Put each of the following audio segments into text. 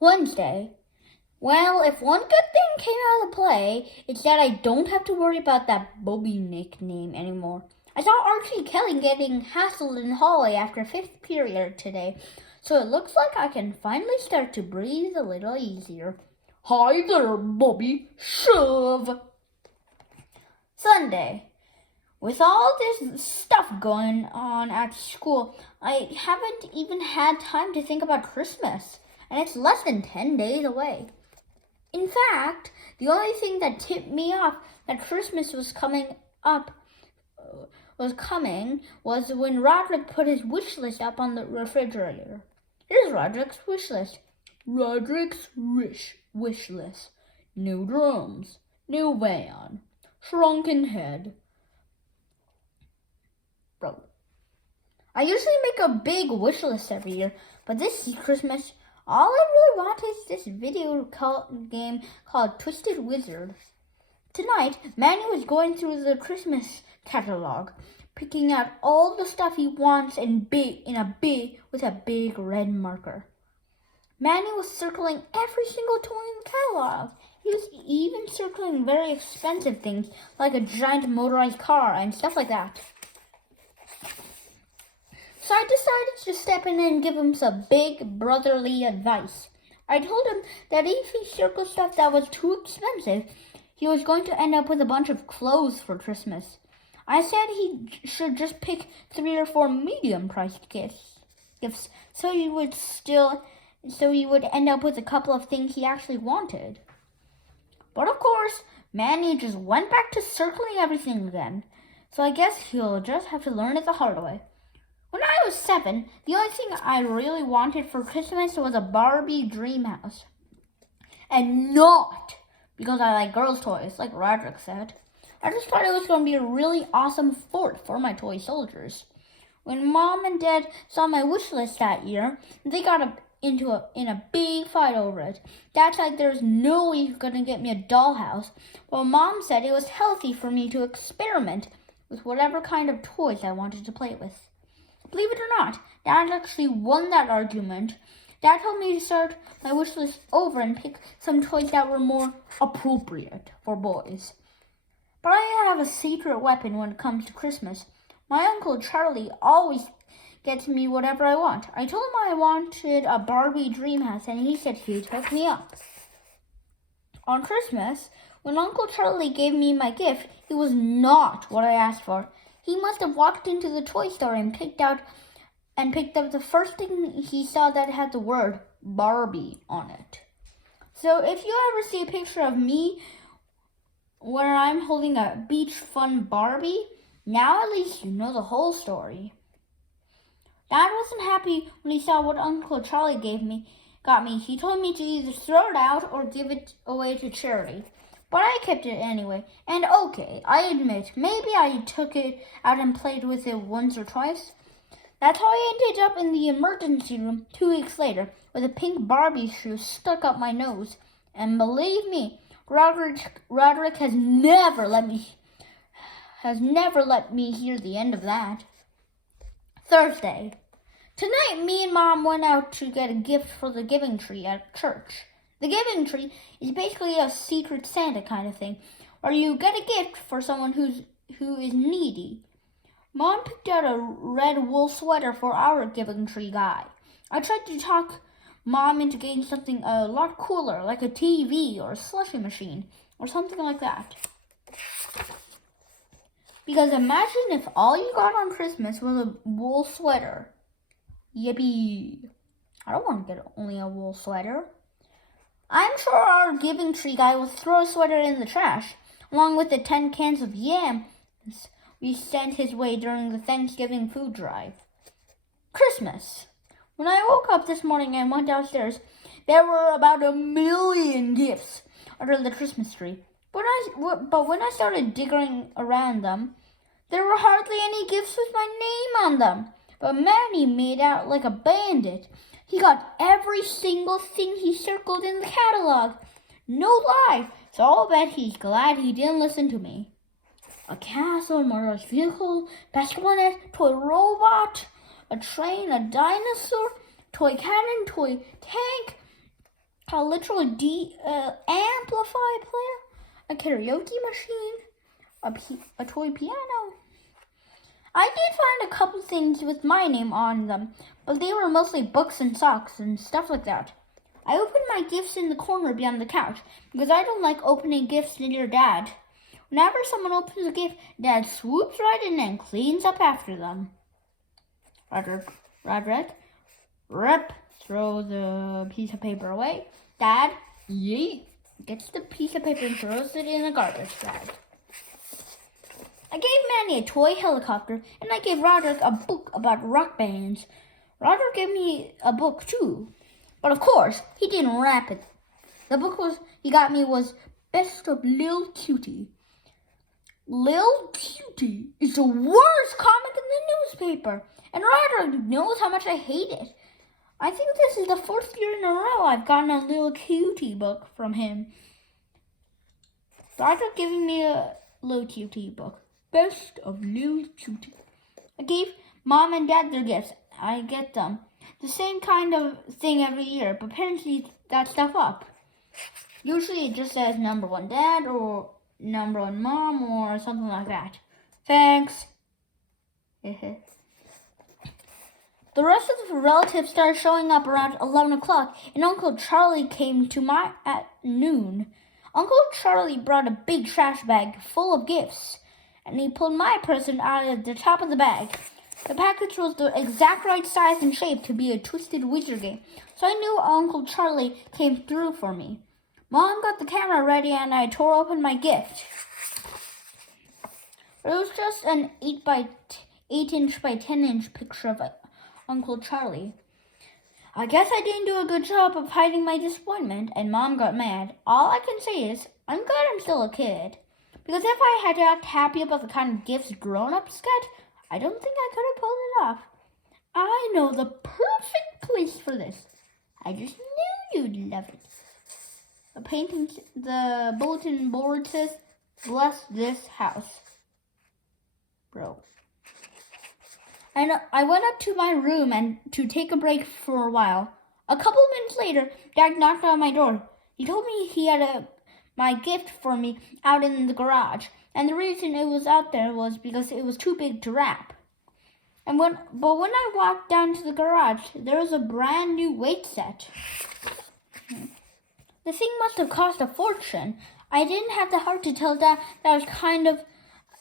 Wednesday. Well, if one good thing came out of the play, it's that I don't have to worry about that Bobby nickname anymore. I saw Archie Kelly getting hassled in the hallway after fifth period today, so it looks like I can finally start to breathe a little easier. Hi there, Bobby. Shove! Sunday. With all this stuff going on at school, I haven't even had time to think about Christmas, and it's less than 10 days away. In fact, the only thing that tipped me off that Christmas was coming was when Roderick put his wish list up on the refrigerator. Here's Roderick's wish list. Roderick's wish list. New drums, new van, shrunken head. Bro, I usually make a big wish list every year, but this Christmas, all I really want is this video game called Twisted Wizard. Tonight, Manny was going through the Christmas catalog, picking out all the stuff he wants with a big red marker. Manny was circling every single toy in the catalog. He was even circling very expensive things like a giant motorized car and stuff like that. So I decided to step in and give him some big brotherly advice. I told him that if he circled stuff that was too expensive, he was going to end up with a bunch of clothes for Christmas. I said he should just pick 3 or 4 medium-priced gifts, so he would end up with a couple of things he actually wanted. But of course, Manny just went back to circling everything again. So I guess he'll just have to learn it the hard way. When I was 7, the only thing I really wanted for Christmas was a Barbie dream house. And not because I like girls' toys, like Roderick said. I just thought it was going to be a really awesome fort for my toy soldiers. When Mom and Dad saw my wish list that year, they got in a big fight over it. Dad said there's no way he's going to get me a dollhouse, while Mom said it was healthy for me to experiment with whatever kind of toys I wanted to play with. Believe it or not, Dad actually won that argument. Dad told me to start my wish list over and pick some toys that were more appropriate for boys. But I have a secret weapon when it comes to Christmas. My Uncle Charlie always gets me whatever I want. I told him I wanted a Barbie dream house, and he said he'd hook me up. On Christmas, when Uncle Charlie gave me my gift, it was not what I asked for. He must have walked into the toy store and picked up the first thing he saw that had the word Barbie on it. So if you ever see a picture of me where I'm holding a beach fun Barbie, now at least you know the whole story. Dad wasn't happy when he saw what Uncle Charlie got me. He told me to either throw it out or give it away to charity. But I kept it anyway. And okay, I admit, maybe I took it out and played with it once or twice. That's how I ended up in the emergency room 2 weeks later with a pink Barbie shoe stuck up my nose. And believe me, Roderick has never let me hear the end of that. Thursday. Tonight, me and Mom went out to get a gift for the giving tree at church. The giving tree is basically a secret Santa kind of thing, where you get a gift for someone who is needy. Mom picked out a red wool sweater for our giving tree guy. I tried to talk Mom into getting something a lot cooler, like a TV or a slushie machine, or something like that. Because imagine if all you got on Christmas was a wool sweater. Yippee. I don't want to get only a wool sweater. I'm sure our giving tree guy will throw a sweater in the trash, along with the 10 cans of yams we sent his way during the Thanksgiving food drive. Christmas. When I woke up this morning and went downstairs, there were about 1 million gifts under the Christmas tree. But when I started digging around them, there were hardly any gifts with my name on them. But Manny made out like a bandit. He got every single thing he circled in the catalog. No lie, so I'll bet he's glad he didn't listen to me. A castle, a motorized vehicle, basketball net, toy robot, a train, a dinosaur, toy cannon, toy tank, a literal amplifier player, a karaoke machine, a toy piano. I did find a couple things with my name on them, but they were mostly books and socks and stuff like that. I opened my gifts in the corner beyond the couch because I don't like opening gifts near Dad. Whenever someone opens a gift, Dad swoops right in and cleans up after them. Roderick, rip, throw the piece of paper away. Dad, yeet, gets the piece of paper and throws it in a garbage bag. I gave Manny a toy helicopter, and I gave Roderick a book about rock bands. Roderick gave me a book too, but of course, he didn't wrap it. The book he got me was Best of Lil Cutie. Lil Cutie is the worst comic in the newspaper, and Roderick knows how much I hate it. I think this is the 4th year in a row I've gotten a Lil Cutie book from him. Roderick giving me a Lil Cutie book. Best of Lil Cutie. I gave Mom and Dad their gifts. I get them. The same kind of thing every year, but parents eat that stuff up. Usually it just says number 1 Dad or number 1 Mom or something like that. Thanks. The rest of the relatives started showing up around 11 o'clock, and Uncle Charlie came to at noon. Uncle Charlie brought a big trash bag full of gifts, and he pulled my present out of the top of the bag. The package was the exact right size and shape to be a Twisted Wizard game, so I knew Uncle Charlie came through for me. Mom got the camera ready, and I tore open my gift. It was just an 8-inch by 10-inch picture of Uncle Charlie. I guess I didn't do a good job of hiding my disappointment, and Mom got mad. All I can say is, I'm glad I'm still a kid. Because if I had to act happy about the kind of gifts grown-ups get, I don't think I could have pulled it off. I know the perfect place for this. I just knew you'd love it. The bulletin board says, bless this house. Bro. And I went up to my room and to take a break for a while. A couple minutes later, Dad knocked on my door. He told me he had my gift for me out in the garage, and the reason it was out there was because it was too big to wrap. But when I walked down to the garage, there was a brand new weight set. The thing must have cost a fortune. I didn't have the heart to tell Dad that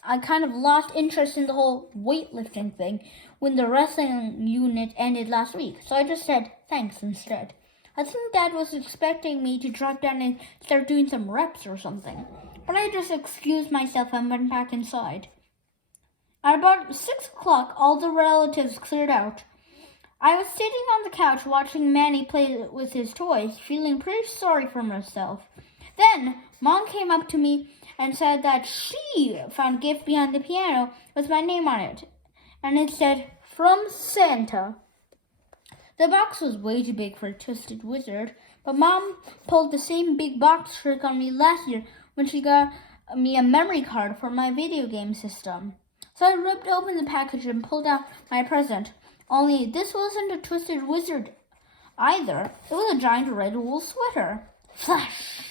I kind of lost interest in the whole weightlifting thing when the wrestling unit ended last week, so I just said thanks instead. I think Dad was expecting me to drop down and start doing some reps or something, but I just excused myself and went back inside. At about 6 o'clock, all the relatives cleared out. I was sitting on the couch watching Manny play with his toys, feeling pretty sorry for myself. Then, Mom came up to me and said that she found a gift behind the piano with my name on it, and it said, "From Santa." The box was way too big for a Twisted Wizard, but Mom pulled the same big box trick on me last year when she got me a memory card for my video game system. So I ripped open the package and pulled out my present. Only this wasn't a Twisted Wizard either. It was a giant red wool sweater. Flash!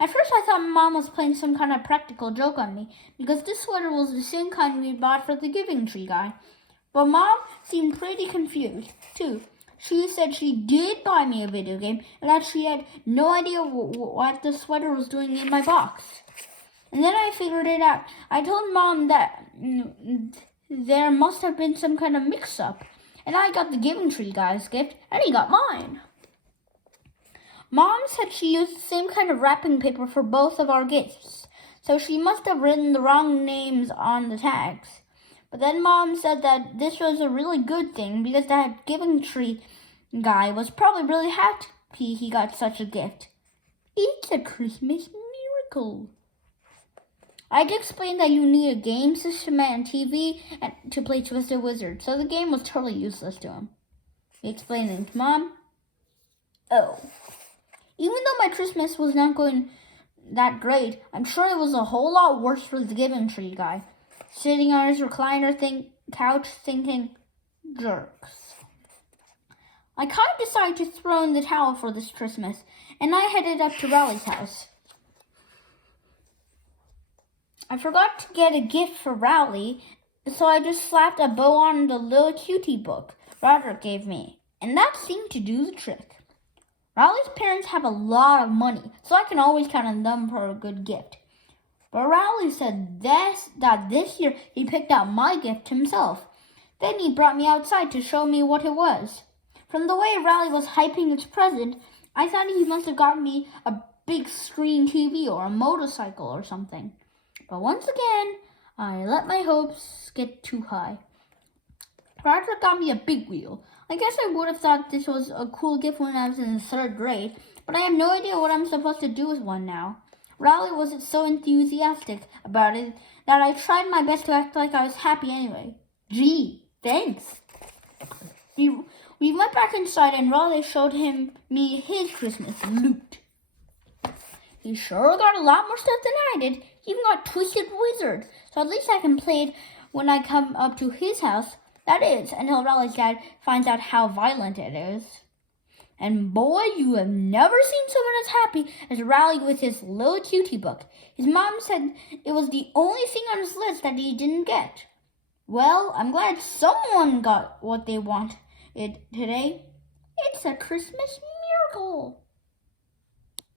At first I thought Mom was playing some kind of practical joke on me, because this sweater was the same kind we bought for the Giving Tree guy. But Mom seemed pretty confused, too. She said she did buy me a video game, and that she had no idea what the sweater was doing in my box. And then I figured it out. I told Mom that there must have been some kind of mix-up, and I got the Giving Tree guy's gift, and he got mine. Mom said she used the same kind of wrapping paper for both of our gifts, so she must have written the wrong names on the tags. But then Mom said that this was a really good thing because that Giving Tree guy was probably really happy he got such a gift. It's a Christmas miracle. I'd explained that you need a game system and TV to play Twisted Wizard, so the game was totally useless to him. He explained it to Mom. Oh. Even though my Christmas was not going that great, I'm sure it was a whole lot worse for the Giving Tree guy, sitting on his recliner couch thinking, jerks. I kind of decided to throw in the towel for this Christmas, and I headed up to Riley's house. I forgot to get a gift for Riley, so I just slapped a bow on the little cutie book Roderick gave me, and that seemed to do the trick. Riley's parents have a lot of money, so I can always count on them for a good gift. But Riley said that this year he picked out my gift himself. Then he brought me outside to show me what it was. From the way Riley was hyping his present, I thought he must have got me a big screen TV or a motorcycle or something. But once again, I let my hopes get too high. Roderick got me a big wheel. I guess I would have thought this was a cool gift when I was in the 3rd grade, but I have no idea what I'm supposed to do with one now. Riley wasn't so enthusiastic about it that I tried my best to act like I was happy anyway. Gee, thanks. We went back inside and Riley showed me his Christmas loot. He sure got a lot more stuff than I did. He even got Twisted Wizard, so at least I can play it when I come up to his house. That is, until Riley's dad finds out how violent it is. And boy, you have never seen someone as happy as Riley with his little cutie book. His mom said it was the only thing on his list that he didn't get. Well, I'm glad someone got what they wanted today. It's a Christmas miracle.